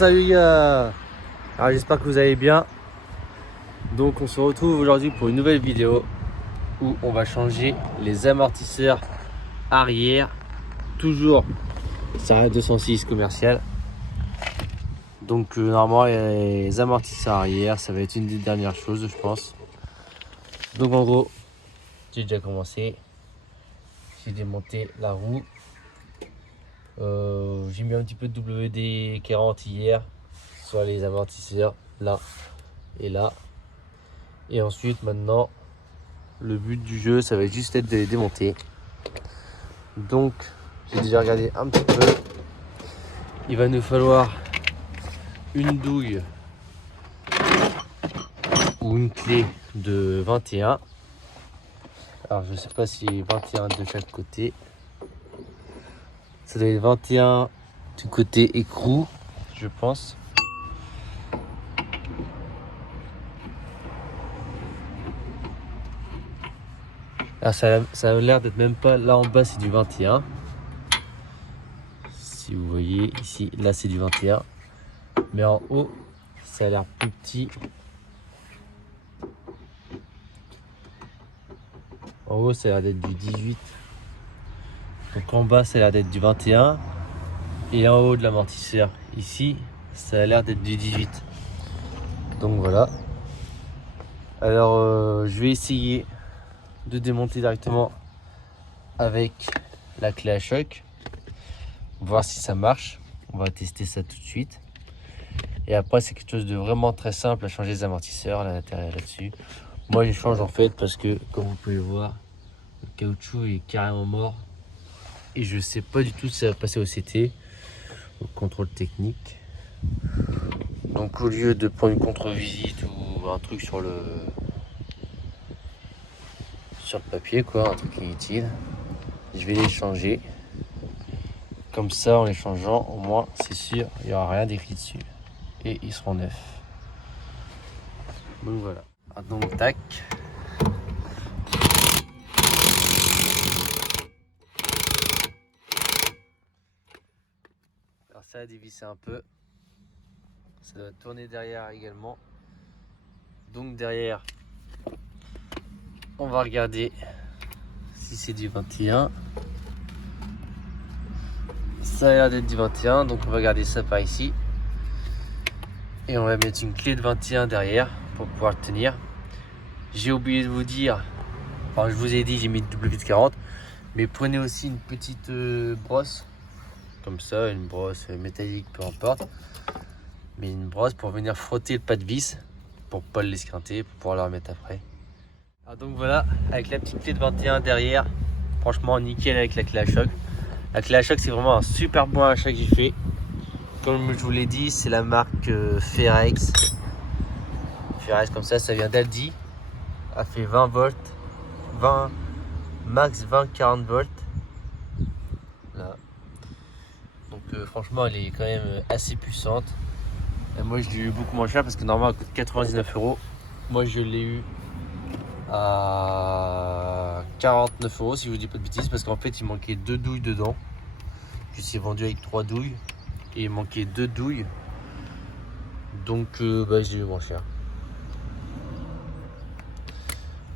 Salut les gars. Alors j'espère que vous allez bien. Donc on se retrouve aujourd'hui pour une nouvelle vidéo où on va changer les amortisseurs arrière. Toujours ça reste 206 commercial. Donc normalement les amortisseurs arrière ça va être une des dernières choses je pense. Donc en gros j'ai déjà commencé. J'ai démonté la roue. J'ai mis un petit peu de WD-40 hier sur les amortisseurs là et là. Et ensuite maintenant le but du jeu ça va juste être de les démonter. Donc j'ai déjà regardé un petit peu. Il va nous falloir une douille ou une clé de 21. Alors je sais pas si 21 de chaque côté. Ça doit être 21 du côté écrou, je pense. Alors ça a l'air d'être même pas là en bas, c'est du 21. Si vous voyez ici, là c'est du 21. Mais en haut, ça a l'air plus petit. En haut, ça a l'air d'être du 18. Donc en bas, ça a l'air d'être du 21. Et en haut de l'amortisseur, ici, ça a l'air d'être du 18. Donc voilà. Alors, je vais essayer de démonter directement avec la clé à choc. Voir si ça marche. On va tester ça tout de suite. Et après, c'est quelque chose de vraiment très simple à changer les amortisseurs, à l'intérieur là-dessus. Moi, je change en fait parce que, comme vous pouvez voir, le caoutchouc est carrément mort. Et je sais pas du tout si ça va passer au CT, au contrôle technique. Donc, au lieu de prendre une contre-visite ou un truc sur le papier, quoi, un truc inutile, je vais les changer. Comme ça, en les changeant, au moins, c'est sûr, il n'y aura rien d'écrit dessus. Et ils seront neufs. Donc voilà. Donc tac. Alors ça a dévissé un peu. Ça doit tourner derrière également. Donc derrière, on va regarder si c'est du 21. Ça a l'air d'être du 21, donc on va garder ça par ici. Et on va mettre une clé de 21 derrière pour pouvoir le tenir. J'ai oublié de vous dire, enfin je vous ai dit j'ai mis de WD-40, mais prenez aussi une petite brosse, comme ça, une brosse métallique, peu importe. Mais une brosse pour venir frotter le pas de vis, pour pas l'esquinter, pour pouvoir le remettre après. Alors donc voilà, avec la petite clé de 21 derrière, franchement nickel avec la clé à choc. La clé à choc c'est vraiment un super bon achat que j'ai fait. Comme je vous l'ai dit, c'est la marque Ferrex. Ferrex comme ça vient d'Aldi. Elle fait 20 volts, 20, max 20-40 volts. Là. Donc franchement elle est quand même assez puissante. Et moi je l'ai eu beaucoup moins cher parce que normalement elle coûte 99 €. Moi je l'ai eu à 49 € si je vous dis pas de bêtises, parce qu'en fait il manquait 2 douilles dedans. Puis c'est vendu avec 3 douilles et il manquait 2 douilles. Donc je l'ai eu moins cher.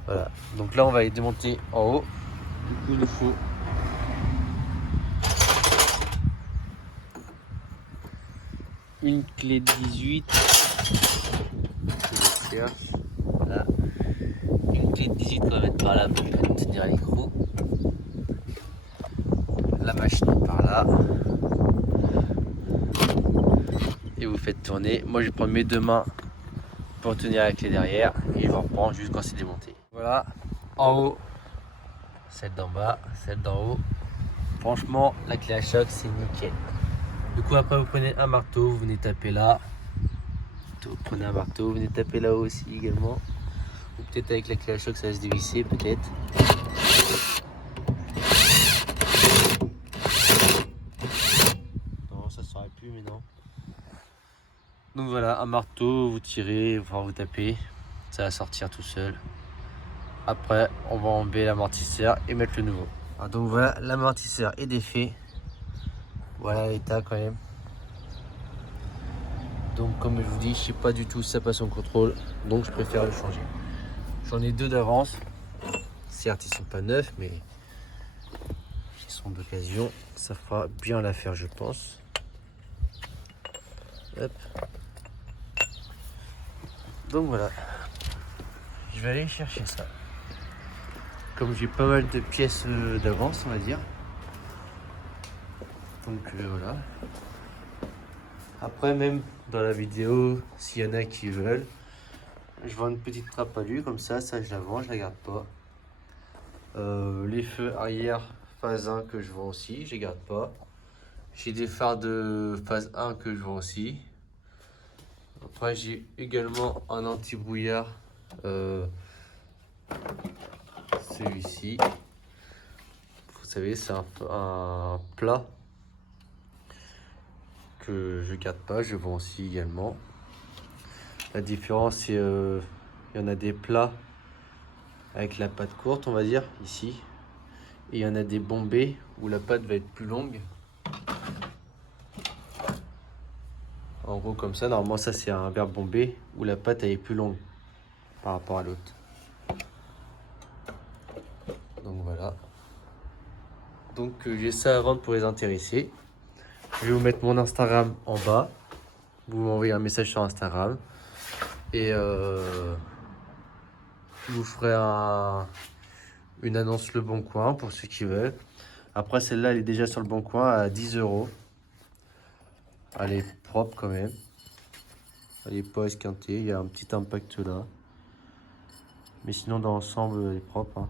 Voilà, donc là on va les démonter en haut. Du coup il nous faut une clé de 18. Je cherche. Voilà. Une clé de 18 qu'on va mettre par là pour tenir l'écrou. La machine par là. Et vous faites tourner. Moi je vais prendre mes deux mains pour tenir la clé derrière. Et je vais reprendre juste quand c'est démonté. Voilà. En haut, celle d'en bas, celle d'en haut. Franchement, la clé à choc, c'est nickel. Du coup, après, vous prenez un marteau, vous venez taper là. Vous prenez un marteau, vous venez taper là-haut aussi également. Ou peut-être avec la clé à choc, ça va se dévisser, peut-être. Non, ça ne saurait plus, mais non. Donc voilà, un marteau, vous tirez, enfin vous tapez. Ça va sortir tout seul. Après, on va enlever l'amortisseur et mettre le nouveau. Alors donc voilà, l'amortisseur est défait. Voilà l'état quand même. Donc comme je vous dis, je sais pas du tout si ça passe en contrôle, donc je préfère le changer. J'en ai 2 d'avance. Certes, ils sont pas neufs, mais ils sont d'occasion. Ça fera bien l'affaire, je pense. Hop. Donc voilà, je vais aller chercher ça. Comme j'ai pas mal de pièces d'avance, on va dire. Donc voilà. Après, même dans la vidéo, s'il y en a qui veulent, je vends une petite trappe à lui, comme ça je la vends, je la garde pas. Les feux arrière phase 1 que je vends aussi, je les garde pas. J'ai des phares de phase 1 que je vends aussi. Après, j'ai également un anti-brouillard, celui-ci. Vous savez, c'est un plat que je garde pas, je vends aussi également. La différence, c'est il y en a des plats avec la patte courte, on va dire, ici. Et il y en a des bombés où la patte va être plus longue. En gros, comme ça, normalement, ça c'est un verre bombé où la patte elle est plus longue par rapport à l'autre. Donc voilà. Donc j'ai ça à vendre pour les intéressés. Je vais vous mettre mon Instagram en bas. Vous m'envoyez un message sur Instagram. Et je vous ferai une annonce Le Bon Coin pour ceux qui veulent. Après, celle-là, elle est déjà sur Le Bon Coin à 10 €. Elle est propre quand même. Elle n'est pas esquintée. Il y a un petit impact là. Mais sinon, dans l'ensemble, elle est propre. Hein.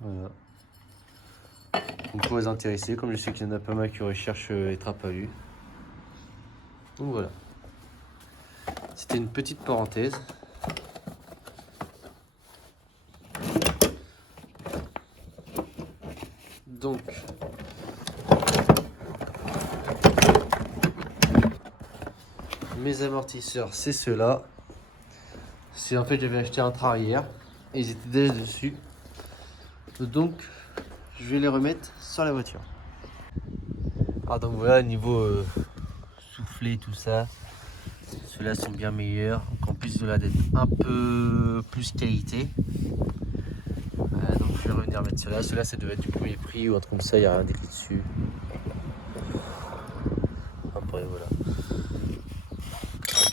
Voilà. Donc pour les intéressés, comme je sais qu'il y en a pas mal qui recherchent les trappes à vue. Donc voilà. C'était une petite parenthèse. Donc mes amortisseurs, c'est ceux-là. C'est en fait j'avais acheté un train hier et ils étaient déjà dessus. Donc je vais les remettre sur la voiture. Ah donc voilà, niveau soufflé tout ça, ceux-là sont bien meilleurs. En plus de là d'être un peu plus qualité. Donc je vais revenir mettre ceux-là. Ceux-là ça devait être du premier prix ou un truc comme ça, il n'y a rien d'écrit dessus. Après voilà.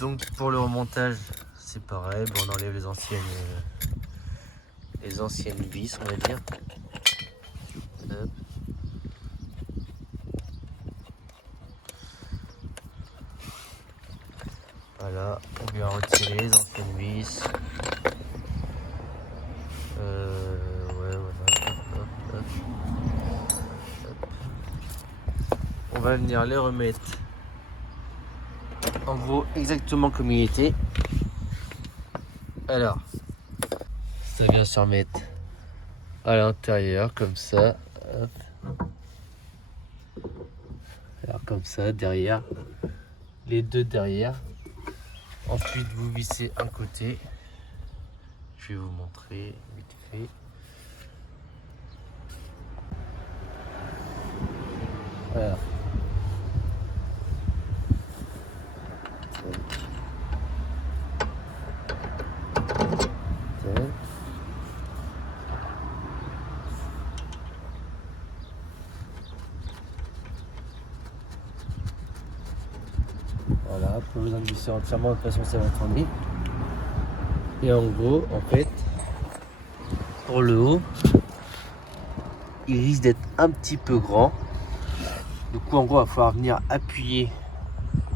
Donc pour le remontage, c'est pareil, bon, on enlève les anciennes vis, on va dire. Hop. Voilà, on vient retirer les anciennes vis. Ouais, voilà. Hop. On va venir les remettre en gros exactement comme il était. Alors, ça vient se remettre à l'intérieur comme ça. Hop. Alors comme ça, derrière, les deux derrière. Ensuite, vous vissez un côté. Je vais vous montrer vite fait. Voilà. Voilà, pas besoin de visser entièrement, de toute façon ça va tourner. Et en gros, en fait, pour le haut, il risque d'être un petit peu grand. Du coup, en gros, il va falloir venir appuyer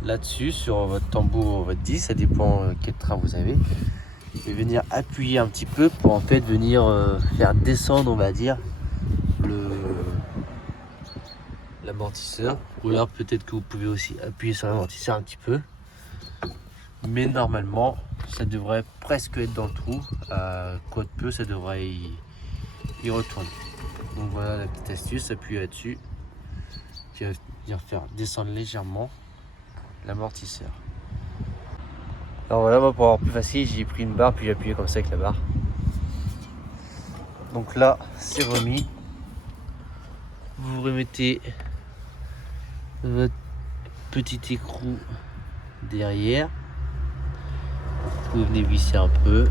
là-dessus sur votre tambour, votre 10, ça dépend quel train vous avez. Et venir appuyer un petit peu pour en fait venir faire descendre, on va dire, l'amortisseur. Ou alors peut-être que vous pouvez aussi appuyer sur l'amortisseur un petit peu. Mais normalement, ça devrait presque être dans le trou. Quoi de peu, ça devrait y retourner. Donc voilà la petite astuce, appuyez là-dessus. Qui va venir faire descendre légèrement l'amortisseur. Alors voilà, moi pour avoir plus facile, j'ai pris une barre puis j'ai appuyé comme ça avec la barre. Donc là, c'est remis. Vous remettez votre petit écrou derrière. Vous venez visser un peu.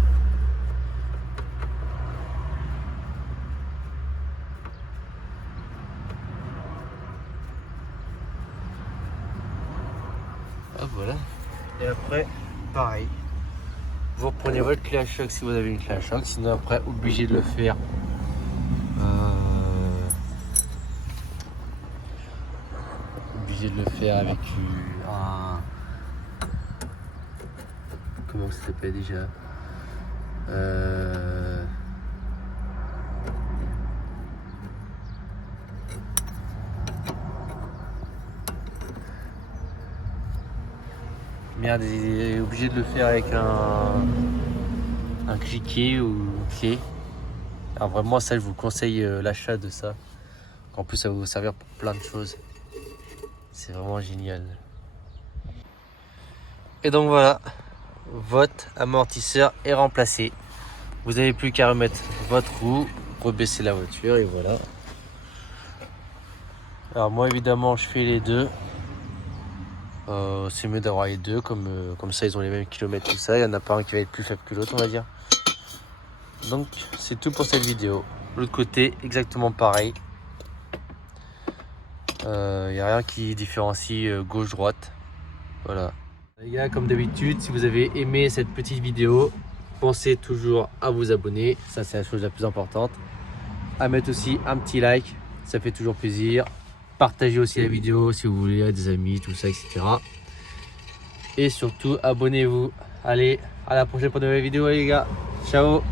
Ah voilà. Et après, pareil. Vous reprenez votre clé à choc si vous avez une clé à choc. Sinon après, obligé de le faire. Obligé de le faire avec un... Comment ça s'appelle déjà? Merde, il est obligé de le faire avec un cliquet ou une clé. Alors vraiment ça, je vous conseille l'achat de ça. En plus ça va vous servir pour plein de choses. C'est vraiment génial. Et donc voilà, votre amortisseur est remplacé. Vous n'avez plus qu'à remettre votre roue, rebaisser la voiture et voilà. Alors moi évidemment je fais les deux. C'est mieux d'avoir les deux, comme ça ils ont les mêmes kilomètres, tout ça. Il n'y en a pas un qui va être plus faible que l'autre, on va dire. Donc c'est tout pour cette vidéo. L'autre côté, exactement pareil. Il n'y a rien qui différencie gauche-droite. Voilà. Les gars, comme d'habitude, si vous avez aimé cette petite vidéo, pensez toujours à vous abonner. Ça, c'est la chose la plus importante. À mettre aussi un petit like, ça fait toujours plaisir. Partagez aussi la vidéo si vous voulez à des amis, tout ça, etc. Et surtout, abonnez-vous. Allez, à la prochaine pour de nouvelles vidéos, les gars. Ciao!